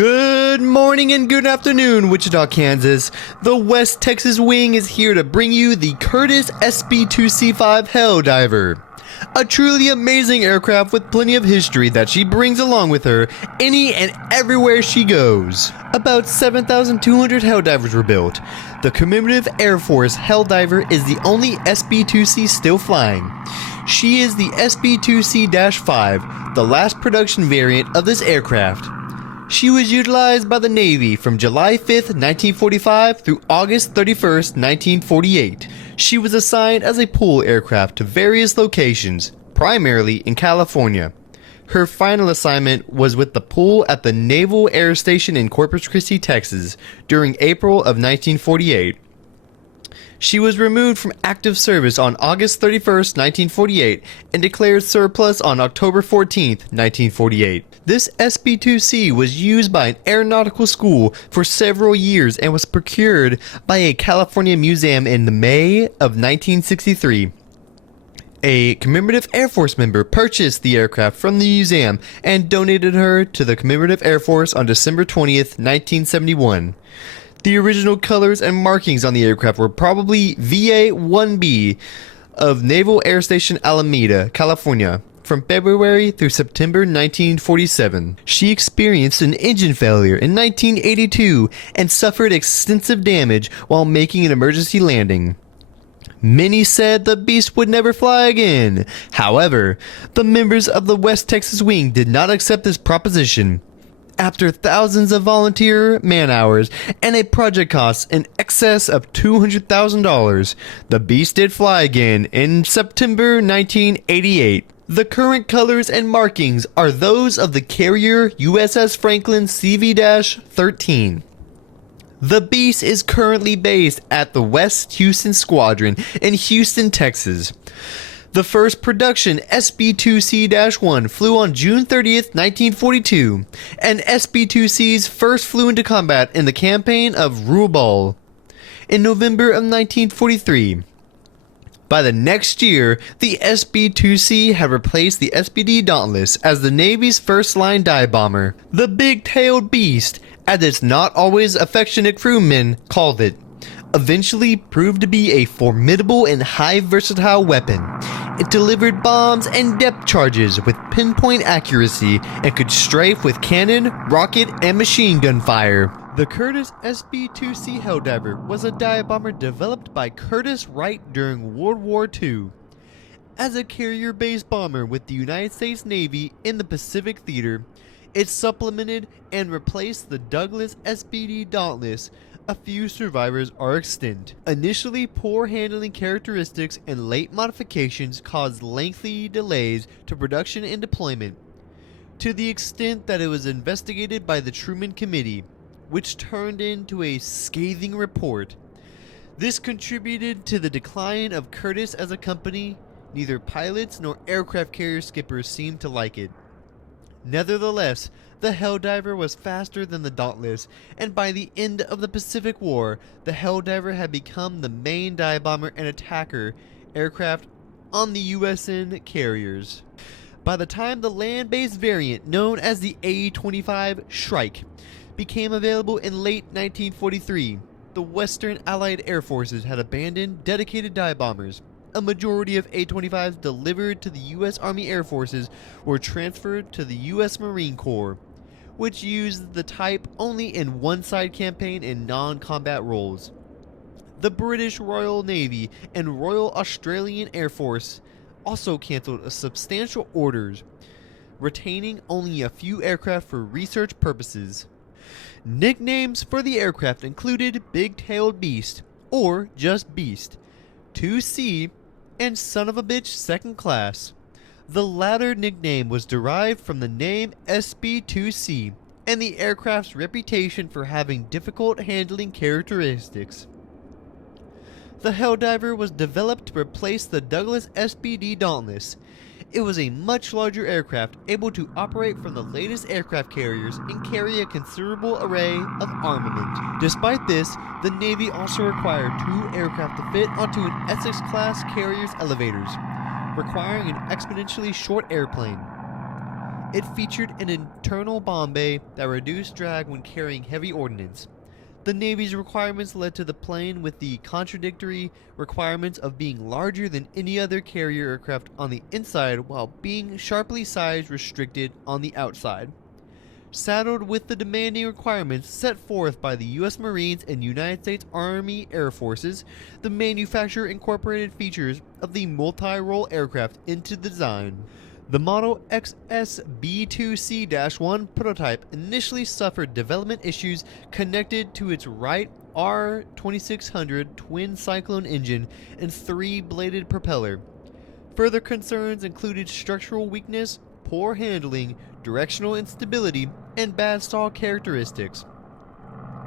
Good morning and good afternoon, Wichita, Kansas. The West Texas Wing is here to bring you the Curtiss SB2C5 Helldiver. A truly amazing aircraft with plenty of history that she brings along with her any and everywhere she goes. About 7,200 Helldivers were built. The commemorative Air Force Helldiver is the only SB2C still flying. She is the SB2C-5, the last production variant of this aircraft. She was utilized by the Navy from July 5th, 1945 through August 31st, 1948. She was assigned as a pool aircraft to various locations, primarily in California. Her final assignment was with the pool at the Naval Air Station in Corpus Christi, Texas, during April of 1948. She was removed from active service on August 31st, 1948, and declared surplus on October 14th, 1948. This SB2C was used by an aeronautical school for several years and was procured by a California museum in May of 1963. A commemorative Air Force member purchased the aircraft from the museum and donated her to the Commemorative Air Force on December 20th, 1971. The original colors and markings on the aircraft were probably VA-1B of Naval Air Station Alameda, California, from February through September 1947. She experienced an engine failure in 1982 and suffered extensive damage while making an emergency landing. Many said the beast would never fly again. However, the members of the West Texas Wing did not accept this proposition. After thousands of volunteer man-hours and a project cost in excess of $200,000, the beast did fly again in September 1988. The current colors and markings are those of the carrier USS Franklin CV-13. The beast is currently based at the West Houston Squadron in Houston, Texas. The first production SB2C-1 flew on June 30th, 1942, and SB2Cs first flew into combat in the campaign of Ruebbal in November of 1943. By the next year, the SB2C had replaced the SBD Dauntless as the Navy's first-line dive bomber. The big-tailed beast, as its not always affectionate crewmen called it, eventually proved to be a formidable and high versatile weapon. It delivered bombs and depth charges with pinpoint accuracy and could strafe with cannon, rocket, and machine gun fire. The Curtiss SB2C Helldiver was a dive bomber developed by Curtiss Wright during World War II. As a carrier-based bomber with the United States Navy in the Pacific Theater, it supplemented and replaced the Douglas SBD Dauntless. A few survivors are extant. Initially, poor handling characteristics and late modifications caused lengthy delays to production and deployment, to the extent that it was investigated by the Truman Committee, which turned into a scathing report. This contributed to the decline of Curtiss as a company. Neither pilots nor aircraft carrier skippers seemed to like it. Nevertheless, the Helldiver was faster than the Dauntless, and by the end of the Pacific War, the Helldiver had become the main dive bomber and attacker aircraft on the USN carriers. By the time the land-based variant known as the A-25 Shrike became available in late 1943, the Western Allied Air Forces had abandoned dedicated dive bombers. A majority of A-25s delivered to the U.S. Army Air Forces were transferred to the U.S. Marine Corps, which used the type only in one-side campaign and non-combat roles. The British Royal Navy and Royal Australian Air Force also cancelled substantial orders, retaining only a few aircraft for research purposes. Nicknames for the aircraft included Big-Tailed Beast, or just Beast, 2C, and Son of a Bitch Second Class. The latter nickname was derived from the name SB2C and the aircraft's reputation for having difficult handling characteristics. The Helldiver was developed to replace the Douglas SBD Dauntless. It was a much larger aircraft, able to operate from the latest aircraft carriers and carry a considerable array of armament. Despite this, the Navy also required 2 aircraft to fit onto an Essex-class carrier's elevators, requiring an exponentially short airplane. It featured an internal bomb bay that reduced drag when carrying heavy ordnance. The Navy's requirements led to the plane with the contradictory requirements of being larger than any other carrier aircraft on the inside while being sharply size restricted on the outside. Saddled with the demanding requirements set forth by the U.S. Marines and United States Army Air Forces, the manufacturer incorporated features of the multi-role aircraft into the design. The Model SB2C-1 prototype initially suffered development issues connected to its Wright R2600 twin cyclone engine and three-bladed propeller. Further concerns included structural weakness, poor handling, directional instability, and bad stall characteristics.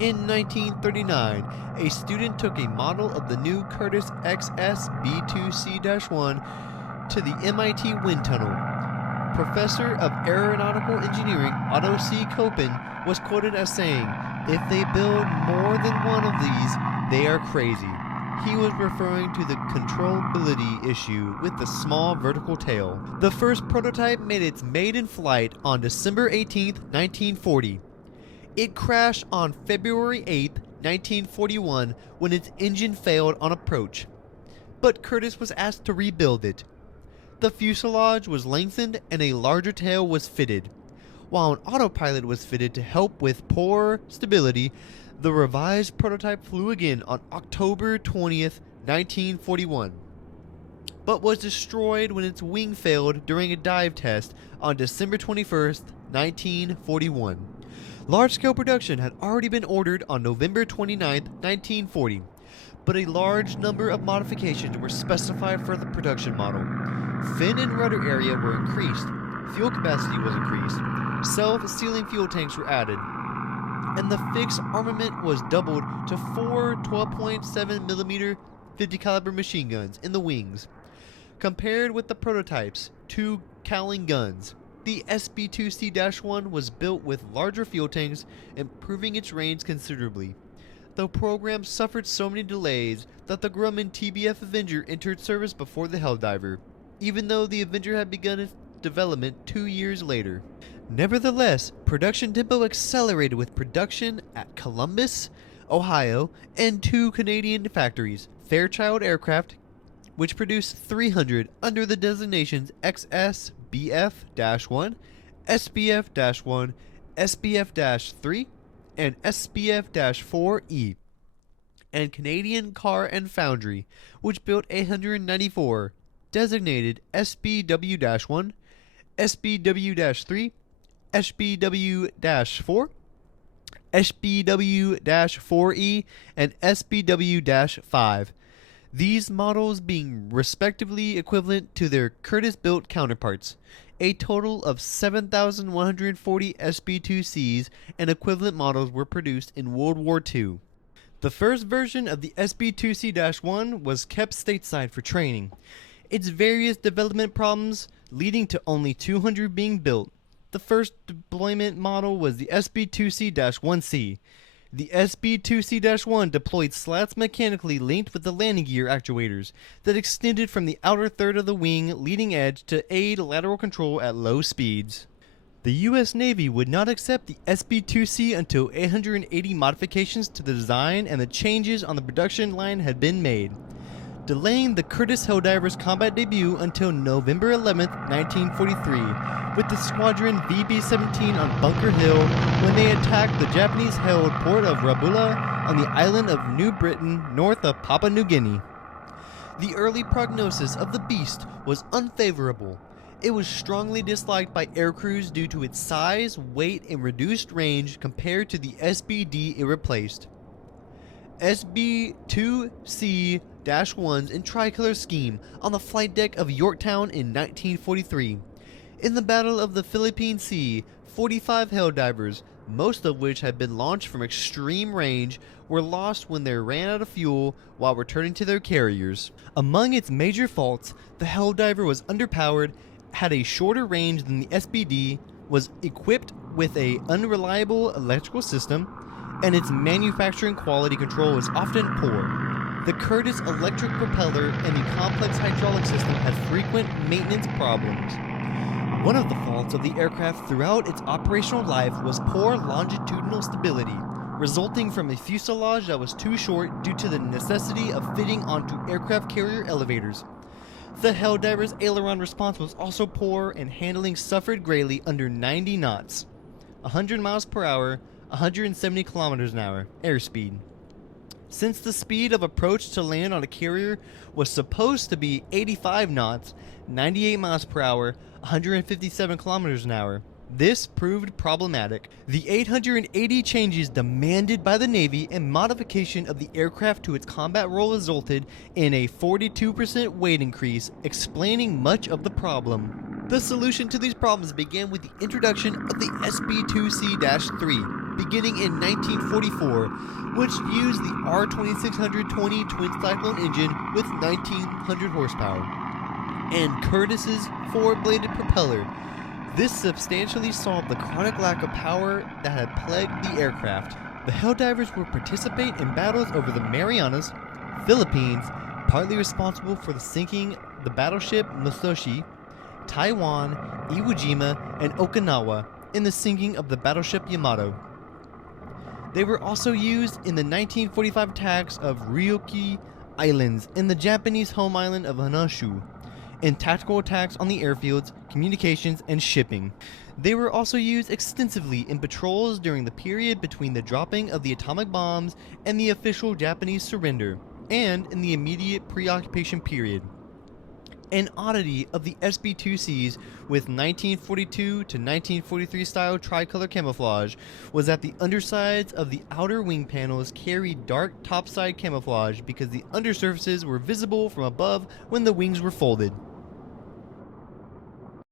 In 1939, a student took a model of the new Curtiss XS B2C-1 to the MIT wind tunnel. Professor of Aeronautical Engineering Otto C. Koppen was quoted as saying, "If they build more than one of these, they are crazy." He was referring to the controllability issue with the small vertical tail. The first prototype made its maiden flight on December 18, 1940. It crashed on February 8, 1941 when its engine failed on approach. But Curtiss was asked to rebuild it. The fuselage was lengthened and a larger tail was fitted. While an autopilot was fitted to help with poor stability, the revised prototype flew again on October 20th, 1941, but was destroyed when its wing failed during a dive test on December 21st, 1941. Large-scale production had already been ordered on November 29th, 1940, but a large number of modifications were specified for the production model. Fin and rudder area were increased, fuel capacity was increased, self-sealing fuel tanks were added, and the fixed armament was doubled to 4 12.7mm 50 caliber machine guns in the wings. Compared with the prototype's 2 Cowling guns, the SB2C-1 was built with larger fuel tanks, improving its range considerably. The program suffered so many delays that the Grumman TBF Avenger entered service before the Helldiver, even though the Avenger had begun its development 2 years later. Nevertheless, production tempo accelerated with production at Columbus, Ohio, and 2 Canadian factories, Fairchild Aircraft, which produced 300 under the designations XSBF-1, SBF-1, SBF-3, and SBF-4E, and Canadian Car and Foundry, which built 194, designated SBW-1, SBW-3, SBW-4, SBW-4E, and SBW-5. These models being respectively equivalent to their Curtiss-built counterparts. A total of 7,140 SB2Cs and equivalent models were produced in World War II. The first version of the SB2C-1 was kept stateside for training. Its various development problems leading to only 200 being built. The first deployment model was the SB2C-1C. The SB2C-1 deployed slats mechanically linked with the landing gear actuators that extended from the outer third of the wing leading edge to aid lateral control at low speeds. The U.S. Navy would not accept the SB2C until 880 modifications to the design and the changes on the production line had been made, delaying the Curtiss Helldiver's combat debut until November 11, 1943, with the squadron VB-17 on Bunker Hill when they attacked the Japanese-held port of Rabula on the island of New Britain north of Papua New Guinea. The early prognosis of the beast was unfavorable. It was strongly disliked by aircrews due to its size, weight, and reduced range compared to the SBD it replaced. SB2C-1s in tricolor scheme on the flight deck of Yorktown in 1943. In the Battle of the Philippine Sea, 45 Helldivers, most of which had been launched from extreme range, were lost when they ran out of fuel while returning to their carriers. Among its major faults, the Helldiver was underpowered, had a shorter range than the SBD, was equipped with an unreliable electrical system, and its manufacturing quality control was often poor. The Curtiss electric propeller and the complex hydraulic system had frequent maintenance problems. One of the faults of the aircraft throughout its operational life was poor longitudinal stability, resulting from a fuselage that was too short due to the necessity of fitting onto aircraft carrier elevators. The helldiver's aileron response was also poor, and handling suffered greatly under 90 knots, 100 miles per hour, 170 kilometers an hour airspeed. Since the speed of approach to land on a carrier was supposed to be 85 knots, 98 miles per hour, 157 kilometers an hour, this proved problematic. The 880 changes demanded by the Navy and modification of the aircraft to its combat role resulted in a 42% weight increase, explaining much of the problem. The solution to these problems began with the introduction of the SB2C-3, beginning in 1944, which used the R2620 twin cyclone engine with 1900 horsepower and Curtis's four-bladed propeller. This substantially solved the chronic lack of power that had plagued the aircraft. The helldivers would participate in battles over the Marianas, Philippines, partly responsible for the sinking the battleship Musashi, Taiwan, Iwo Jima, and Okinawa in the sinking of the battleship Yamato. They were also used in the 1945 attacks of Ryukyu Islands and the Japanese home island of Honshu, in tactical attacks on the airfields, communications, and shipping. They were also used extensively in patrols during the period between the dropping of the atomic bombs and the official Japanese surrender, and in the immediate pre-occupation period. An oddity of the SB2Cs with 1942 to 1943 style tricolor camouflage was that the undersides of the outer wing panels carried dark topside camouflage because the undersurfaces were visible from above when the wings were folded.